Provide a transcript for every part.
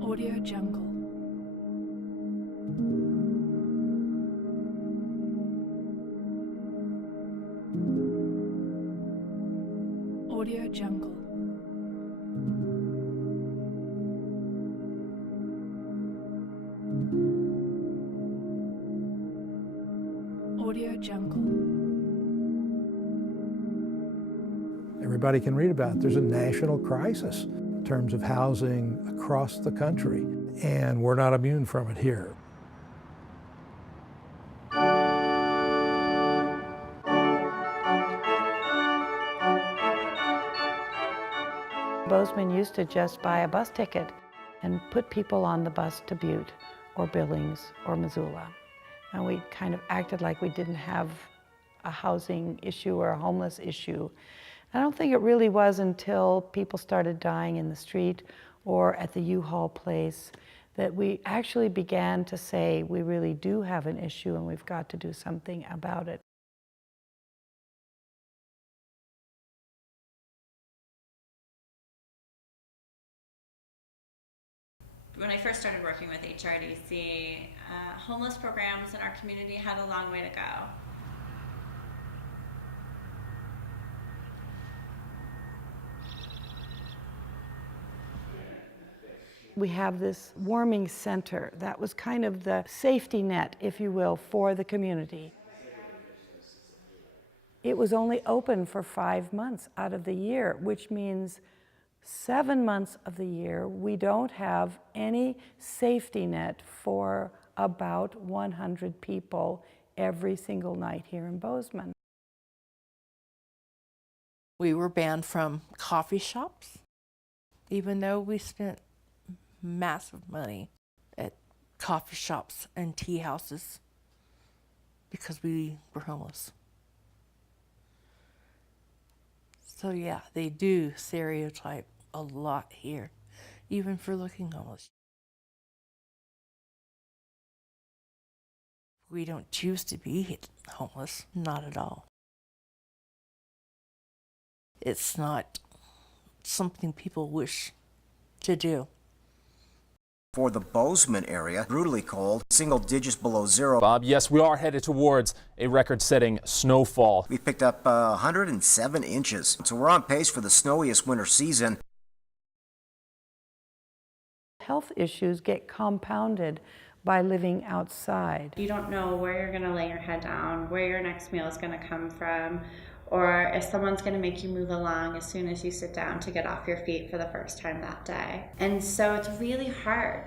Audio Jungle. Audio Jungle. Audio Jungle. Everybody can read about it. There's a national crisis in terms of housing across the country, and we're not immune from it here. Bozeman used to just buy a bus ticket and put people on the bus to Butte or Billings or Missoula. And we kind of acted like we didn't have a housing issue or a homeless issue. I don't think it really was until people started dying in the street or at the U-Haul place that we actually began to say we really do have an issue and we've got to do something about it. When I first started working with HRDC, homeless programs in our community had a long way to go. We have this warming center that was kind of the safety net, if you will, for the community. It was only open for 5 months out of the year, which means 7 months of the year we don't have any safety net for about 100 people every single night here in Bozeman. We were banned from coffee shops, even though we spent massive money at coffee shops and tea houses because we were homeless. So yeah, they do stereotype a lot here, even for looking homeless. We don't choose to be homeless, not at all. It's not something people wish to do. For the Bozeman area, brutally cold, single digits below zero. Bob, yes, we are headed towards a record-setting snowfall. We picked up 107 inches, so we're on pace for the snowiest winter season. Health issues get compounded by living outside. You don't know where you're going to lay your head down, where your next meal is going to come from, or if someone's going to make you move along as soon as you sit down to get off your feet for the first time that day. And so it's really hard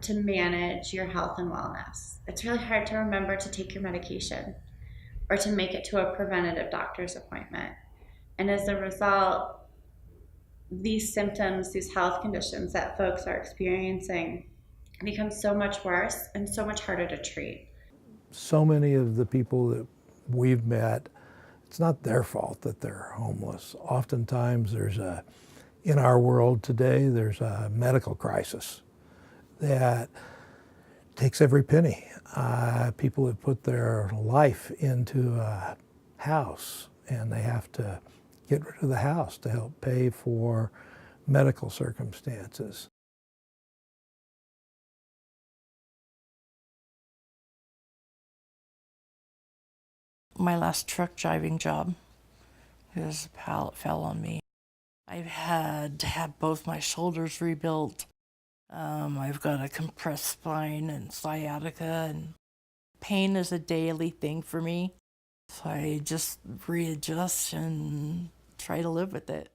to manage your health and wellness. It's really hard to remember to take your medication or to make it to a preventative doctor's appointment. And as a result, these symptoms, these health conditions that folks are experiencing become so much worse and so much harder to treat. So many of the people that we've met, it's not their fault that they're homeless. Oftentimes in our world today, there's a medical crisis that takes every penny. People have put their life into a house and they have to get rid of the house to help pay for medical circumstances. My last truck driving job, because a pallet fell on me. I've had to have both my shoulders rebuilt. I've got a compressed spine and sciatica, and pain is a daily thing for me. So I just readjust and try to live with it.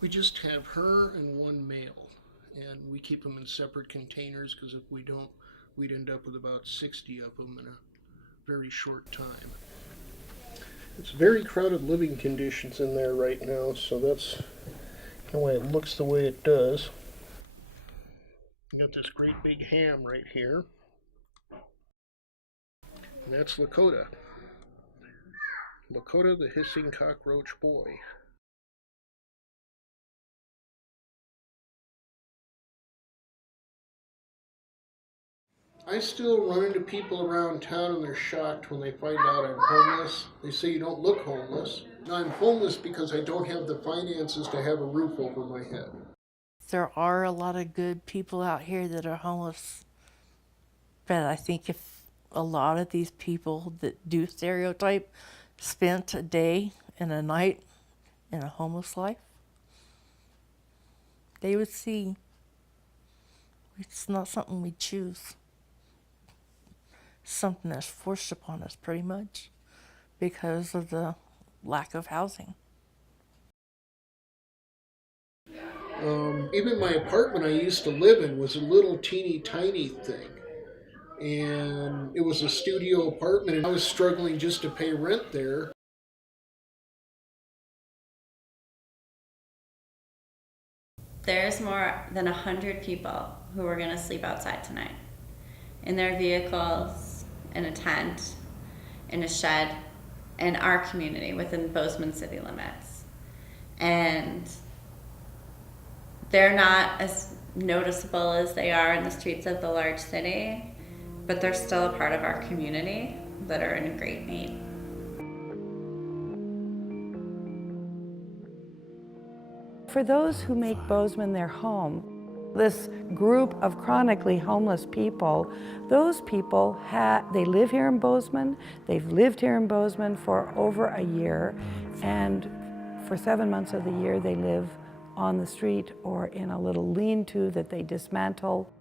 We just have her and one male, and we keep them in separate containers because if we don't, we'd end up with about 60 of them in a very short time. It's very crowded living conditions in there right now, so that's why it looks the way it does. You got this great big ham right here, and that's Lakota. Lakota the Hissing Cockroach Boy. I still run into people around town and they're shocked when they find out I'm homeless. They say, you don't look homeless. No, I'm homeless because I don't have the finances to have a roof over my head. There are a lot of good people out here that are homeless, but I think if a lot of these people that do stereotype spent a day and a night in a homeless life, they would see it's not something we choose. Something that's forced upon us pretty much because of the lack of housing. Even my apartment I used to live in was a little teeny tiny thing. And it was a studio apartment and I was struggling just to pay rent there. There's more than 100 people who are going to sleep outside tonight. In their vehicles, in a tent, in a shed, in our community within Bozeman city limits. And they're not as noticeable as they are in the streets of the large city, but they're still a part of our community that are in great need. For those who make Bozeman their home, this group of chronically homeless people, those people, they live here in Bozeman, they've lived here in Bozeman for over a year, and for 7 months of the year they live on the street or in a little lean-to that they dismantle.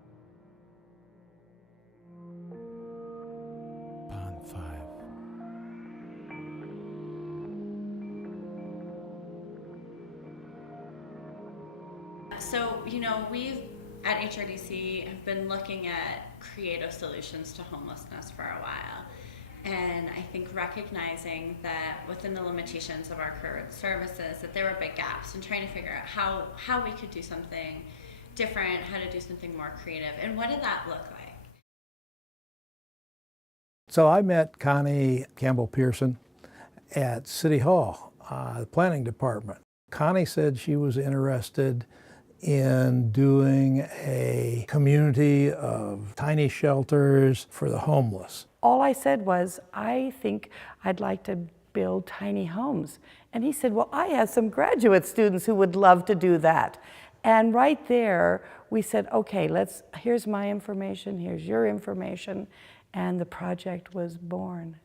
Pond 5. So, we at HRDC have been looking at creative solutions to homelessness for a while. And I think recognizing that within the limitations of our current services, that there were big gaps, and trying to figure out how we could do something different, how to do something more creative. And what did that look like? So I met Connie Campbell-Pearson at City Hall, the planning department. Connie said she was interested in doing a community of tiny shelters for the homeless. All I said was, I think I'd like to build tiny homes. And he said, well, I have some graduate students who would love to do that. And right there, we said, okay, here's my information, here's your information, and the project was born.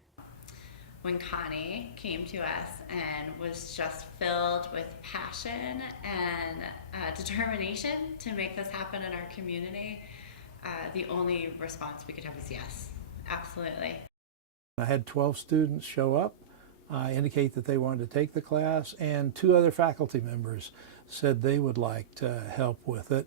When Connie came to us and was just filled with passion and determination to make this happen in our community, the only response we could have was yes, absolutely. I had 12 students show up, indicate that they wanted to take the class, and 2 other faculty members said they would like to help with it.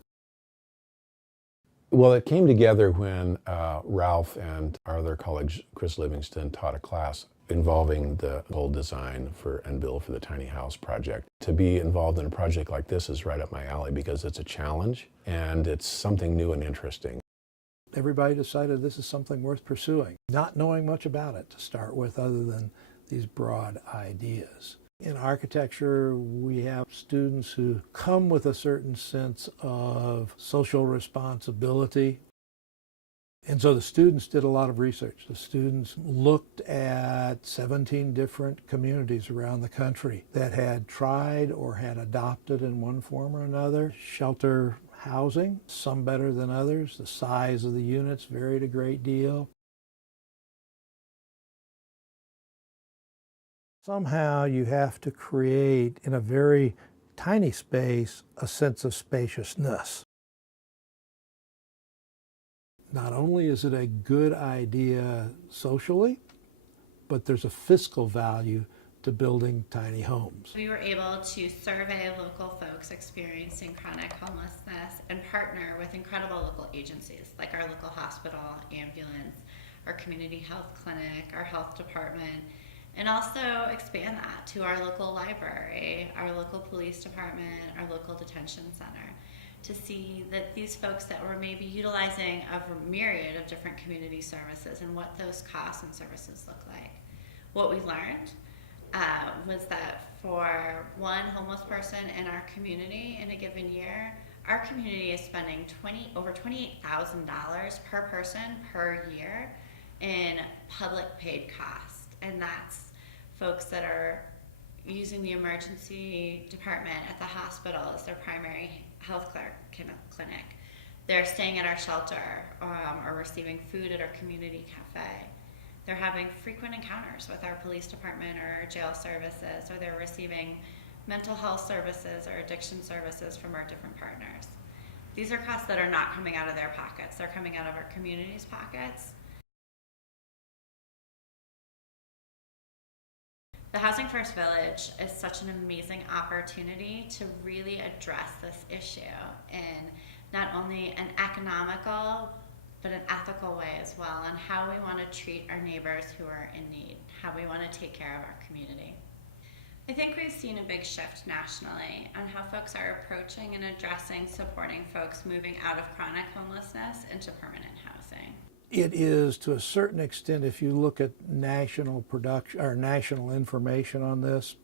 Well, it came together when Ralph and our other colleague, Chris Livingston, taught a class involving the whole design and build for the Tiny House project. To be involved in a project like this is right up my alley because it's a challenge and it's something new and interesting. Everybody decided this is something worth pursuing, not knowing much about it to start with other than these broad ideas. In architecture, we have students who come with a certain sense of social responsibility. And so the students did a lot of research. The students looked at 17 different communities around the country that had tried or had adopted in one form or another shelter housing, some better than others. The size of the units varied a great deal. Somehow you have to create, in a very tiny space, a sense of spaciousness. Not only is it a good idea socially, but there's a fiscal value to building tiny homes. We were able to survey local folks experiencing chronic homelessness and partner with incredible local agencies like our local hospital, ambulance, our community health clinic, our health department, and also expand that to our local library, our local police department, our local detention center, to see that these folks that were maybe utilizing a myriad of different community services and what those costs and services look like. What we learned was that for one homeless person in our community in a given year, our community is spending over $28,000 per person per year in public paid costs. And that's folks that are using the emergency department at the hospital as their primary health clinic. They're staying at our shelter or receiving food at our community cafe. They're having frequent encounters with our police department or jail services, or they're receiving mental health services or addiction services from our different partners. These are costs that are not coming out of their pockets. They're coming out of our community's pockets. The Housing First Village is such an amazing opportunity to really address this issue in not only an economical but an ethical way as well, and how we want to treat our neighbors who are in need, how we want to take care of our community. I think we've seen a big shift nationally on how folks are approaching and addressing supporting folks moving out of chronic homelessness into permanent housing. It is, to a certain extent, if you look at national production or national information on this,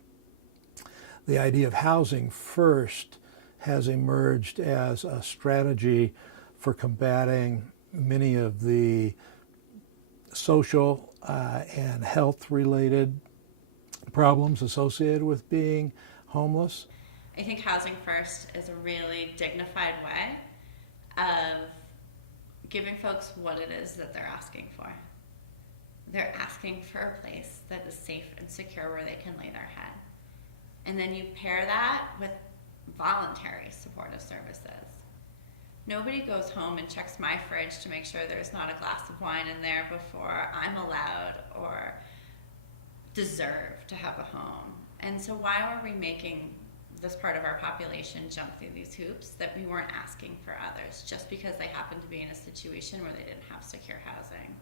the idea of housing first has emerged as a strategy for combating many of the social and health related problems associated with being homeless. I think Housing First is a really dignified way of giving folks what it is that they're asking for. They're asking for a place that is safe and secure where they can lay their head. And then you pair that with voluntary supportive services. Nobody goes home and checks my fridge to make sure there's not a glass of wine in there before I'm allowed or deserve to have a home. And so why were we making this part of our population jump through these hoops that we weren't asking for others just because they happened to be in a situation where they didn't have secure housing?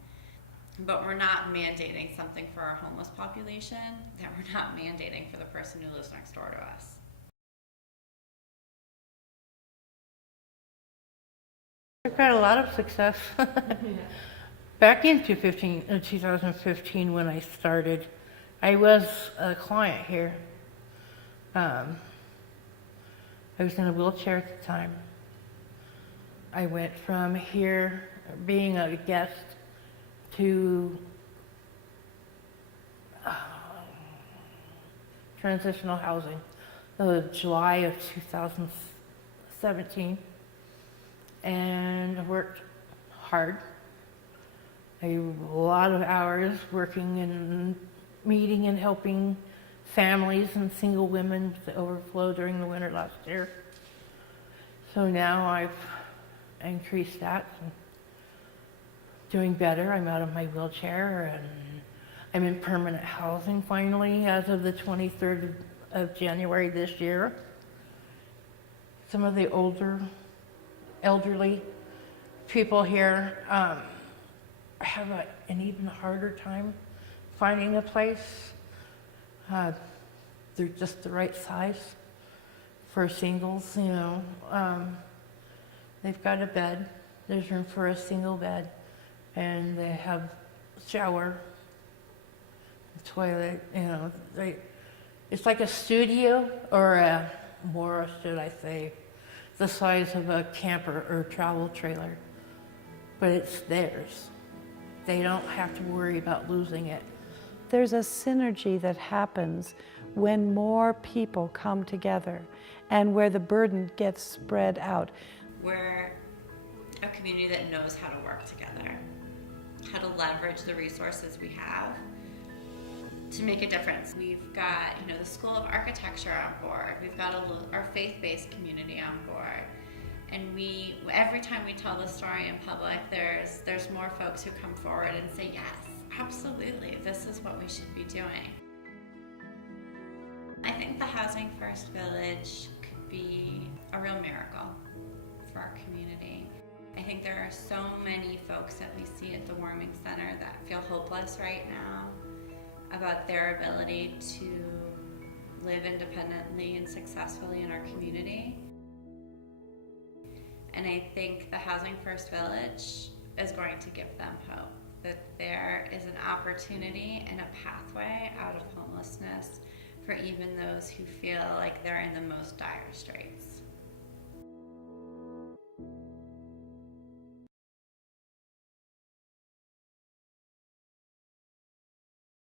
But we're not mandating something for our homeless population that we're not mandating for the person who lives next door to us. I've had a lot of success. Back in 2015 when I started, I was a client here. I was in a wheelchair at the time. I went from here being a guest to transitional housing, July of 2017. And I worked hard. A lot of hours working and meeting and helping families and single women with the overflow during the winter last year. So now I've increased that and doing better. I'm out of my wheelchair and I'm in permanent housing finally as of the 23rd of January this year. Some of the elderly people here have an even harder time finding a place. They're just the right size for singles, you know. They've got a bed, there's room for a single bed, and they have a shower, a toilet, you know. It's like a studio, or more should I say, the size of a camper or travel trailer, but it's theirs. They don't have to worry about losing it. There's a synergy that happens when more people come together and where the burden gets spread out. We're a community that knows how to work together, how to leverage the resources we have to make a difference. We've got, the School of Architecture on board. We've got our faith-based community on board. And every time we tell the story in public, there's more folks who come forward and say, yes, absolutely, this is what we should be doing. I think the Housing First Village could be a real miracle for our community. I think there are so many folks that we see at the Warming Center that feel hopeless right now about their ability to live independently and successfully in our community. And I think the Housing First Village is going to give them hope that there is an opportunity and a pathway out of homelessness for even those who feel like they're in the most dire straits.